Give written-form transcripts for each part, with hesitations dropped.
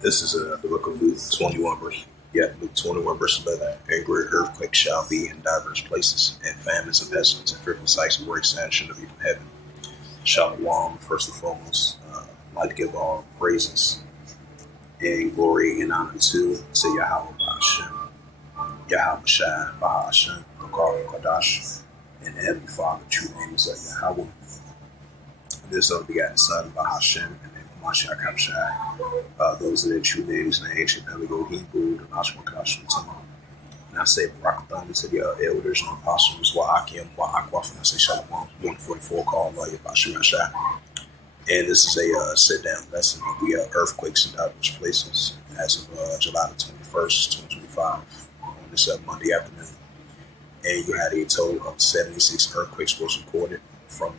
This is the book of Luke 21 verse. Yeah, Luke 21 verse 11. And great earthquakes shall be in diverse places, and famines and pestilence and fearful sights and great signs shall be from heaven. Shalom, first and foremost. I'd like to give all praises and glory and honor to Yahweh Hashem, Yahweh Shai, Bahashem, Bakar, Kadash, and the Heavenly Father. True name is Yahweh. This unbegotten Son, Bahashem, and then Mashiach Kamshai. Those are their true names in the ancient Paleo Hebrew, the Nashma Kadash, and I say Barakathon to the elders and apostles, Wa'akim, Wa'akwaf, and I say Shalom, 144 called Yahweh Shai. And this is a sit-down lesson of the earthquakes in diverse places as of July the 21st, 2025, on this Monday afternoon. And you had a total of 76 earthquakes was recorded from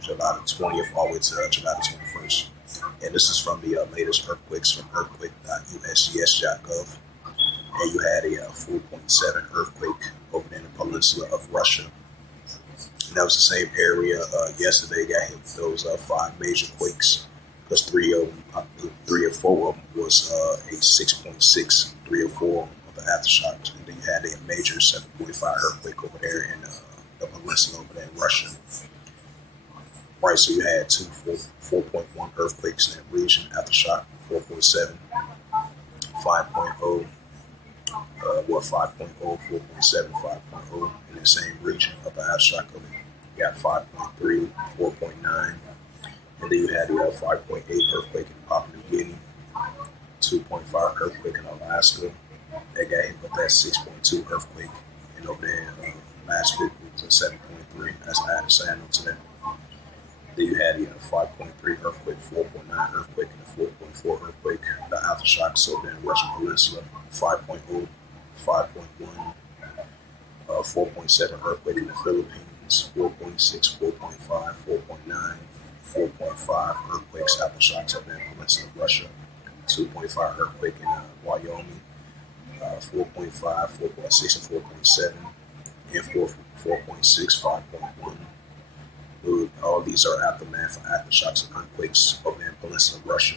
July the 20th all the way to July the 21st. And this is from the latest earthquakes from earthquake.usgs.gov. And you had a 4.7 earthquake over in the peninsula of Russia. And that was the same area yesterday got hit with those 5 major quakes, because 3 or 4 of them was a 6.6, 3 or 4 of the aftershocks. And then you had a major 7.5 earthquake over there in the peninsula over there in Russia. Right, so you had 4.1 earthquakes in that region, aftershock, 4.7, 5.0, 5.0, 4.7, 5.0 in the same region of the aftershock of it. You got 5.3, 4.9, and then you had the 5.8 earthquake in Papua New Guinea, 2.5 earthquake in Alaska. They got hit with that 6.2 earthquake, and over there last week it was a 7.3. That's I had a side note to that. Then you had 5.3 earthquake, 4.9 earthquake, and a 4.4 earthquake. The aftershocks over there in Russian Peninsula, 5.0, 5.1, 4.7 earthquake in the Philippines, 4.6, 4.5, 4.9, 4.5 earthquakes, aftershocks over there in the Peninsula of Russia, 2.5 earthquake in Wyoming, 4.5, 4.6, and 4.7, and 4.6, 5.1. All these are aftermath for aftershocks and earthquakes over there in the Peninsula of Russia.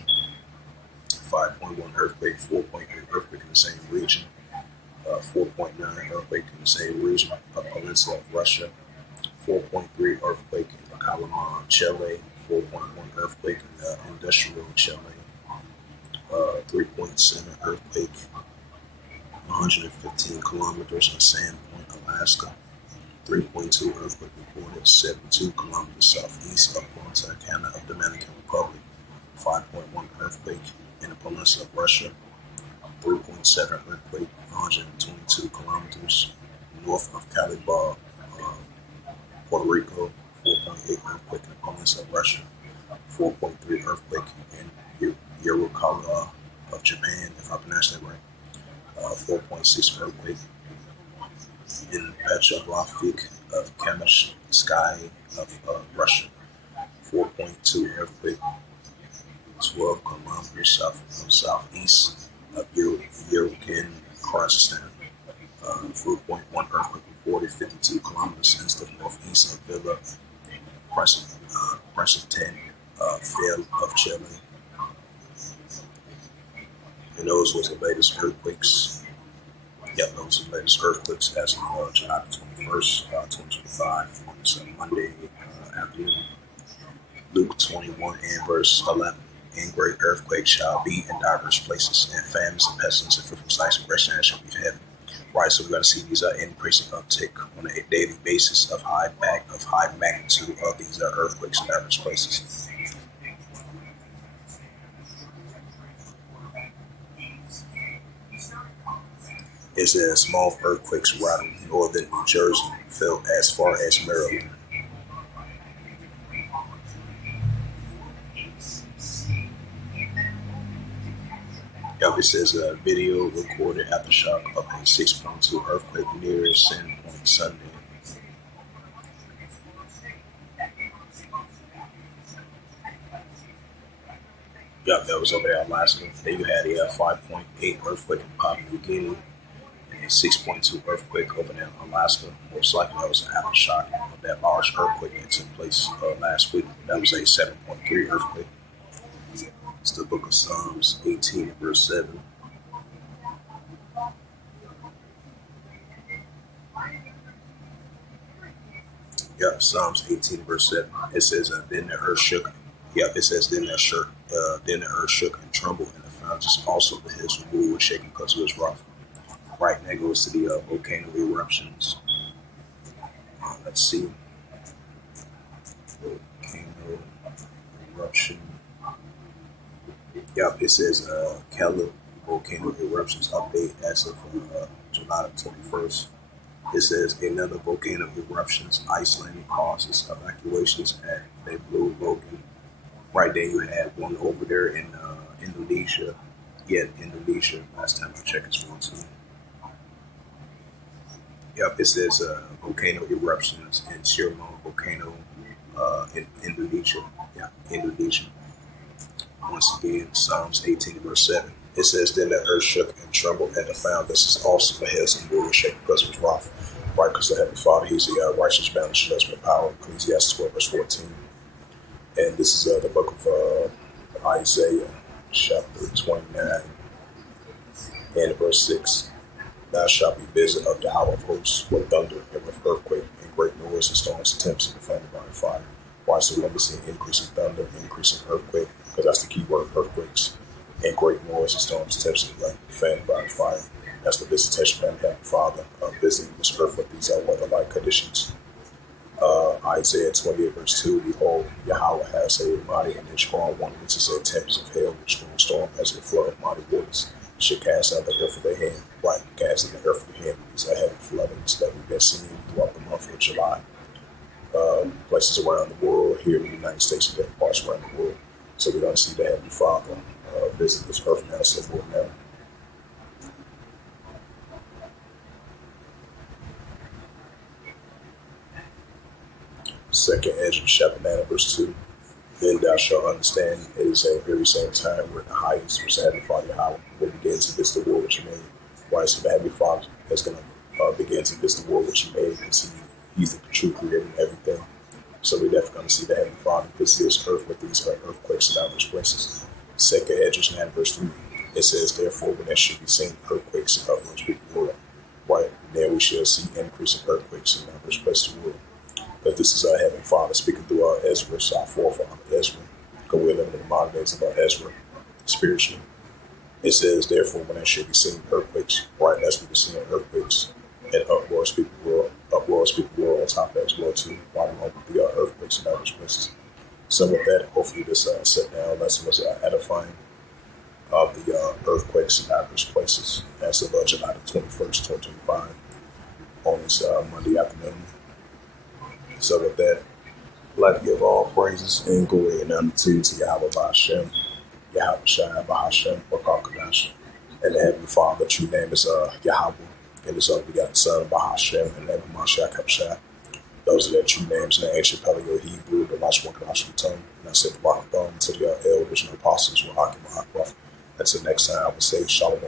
5.1 earthquake, 4.8 earthquake in the same region, 4.9 earthquake in the same region of the Peninsula of Russia, 4.3 earthquake in Calama, Chile, 4.1 earthquake in industrial Chile, 3.7 earthquake, 115 kilometers in Sandpoint, Alaska. 3.2 earthquake reported 72 kilometers southeast of Punta Cana of Dominican Republic. 5.1 earthquake in the peninsula of Russia. 3.7 earthquake 122 kilometers north of Calibar, Puerto Rico. 4.8 earthquake in the peninsula of Russia. 4.3 earthquake in Yokohama of Japan, if I pronounced that right. 4.6 earthquake in Petrovsk of Kamensky of Russia. 4.2 earthquake 12 kilometers southeast of European Kazakhstan. 4.1 earthquake reported 52 kilometers east of northeast of Villa Presentin, Fail of Chile. And those were the latest earthquakes. Yep, those are the latest earthquakes as of July 21st, 2025, on this Monday afternoon. Luke 21 and verse 11. And great earthquakes shall be in diverse places, and famines and pestilence and fearful sights and great signs shall be from heaven. Right, so we're going to see these increasing uptick on a daily basis of high magnitude of these earthquakes in diverse places. It says small earthquakes rattled northern New Jersey, felt as far as Maryland. It says a video recorded aftershock of a 6.2 earthquake near Sandpoint Sunday. That was over there in Alaska. Then you had a 5.8 earthquake in Papua New Guinea. A 6.2 earthquake over there in Alaska. Most likely that was an aftershock of that large earthquake that took place last week. That was a 7.3 earthquake. It's the book of Psalms 18 verse 7. Yep, Psalms 18 verse 7. It says, then the earth shook. Yep, it says, then the earth shook and trembled, and the fountains also the hills were moved and shaken because it was rough. Right, that goes to the volcano eruptions. Let's see. Volcano eruption. Yep, it says Caleb volcano eruptions update as of July 21st. It says another volcano eruptions, Icelandic causes evacuations at they blew Logan. Right there, you had one over there in Indonesia. Yeah, Indonesia. Last time I checked, it's one too. Yep, it says volcano eruptions in Sirmont volcano in Indonesia. Yeah, Indonesia. Once again, Psalms 18 verse 7. It says, then the earth shook and trembled, and the foundations also the heads and were shaken because it was rough. Right, because the Heavenly Father, He's the righteous, boundless, judgment, power. Ecclesiastes 12 verse 14. And this is the book of Isaiah, chapter 29, and verse 6. Thou shalt be visited of the hour of hosts with thunder and with earthquake and great noise and storms and tempest and defended by fire. Why? So we're seeing increase in thunder, increase in earthquake, because that's the key word, earthquakes, and great noise and storms, tempest and defended by fire. That's the visitation of the Heavenly Father visiting this earth with these weather-like conditions. Isaiah 28 verse 2, behold, Yahweh has a mighty and strong one, which is a tempest of hail, which storm as a flood of mighty waters. Should cast out the earth of their hand, right? Cast out the earth of their hand. These are heavy floodings that we've been seeing throughout the month of July. Places around the world, here in the United States and different parts around the world. So we're going to see the Heavenly Father visit this earth now, so forth now. Second Ezra chapter 9 verse 2. Then thou shalt understand it is at the very same time where the highest was Heavenly Father Yahweh will begin to visit the world which you made. Why? So the Heavenly Father is going to begin to visit the world which He made, because He's the true creator of everything. So we're definitely going to see the Heavenly Father visit this earth with these earthquakes and diverse places. Second Ezra 9 verse 3. It says, therefore, when there should be seen earthquakes and upwards with the world, why? Then we shall see increase in earthquakes and diverse places of the world. But this is our Heavenly Father speaking through our Ezra, our forefather Ezra, because we're living in the modern days of our Ezra spiritually. It says, therefore, when there should be seen earthquakes, right? That's what we're seeing, earthquakes and uproars, people world on top of that as well too. Why along with the earthquakes and diverse places. So with that, hopefully this sit down lesson was edifying of the earthquakes and diverse places as of July the 21st, 2025, on this Monday afternoon. So with that, I'd like to give all praises and glory and honor to Yahweh Ba'Shem, Yahweh Shai Ba'Shem, Bakakadash. And the Heavenly Father, the true name is Yahweh, and His only begotten Son, Ba'Shem, and the name of Mashiach HaShai. Those are their true names in the ancient Paleo Hebrew, the Lashon tongue. And I said the Baruch to the elders and apostles, Wa'akim Wa'akbaf. Until next time, I will say Shalom.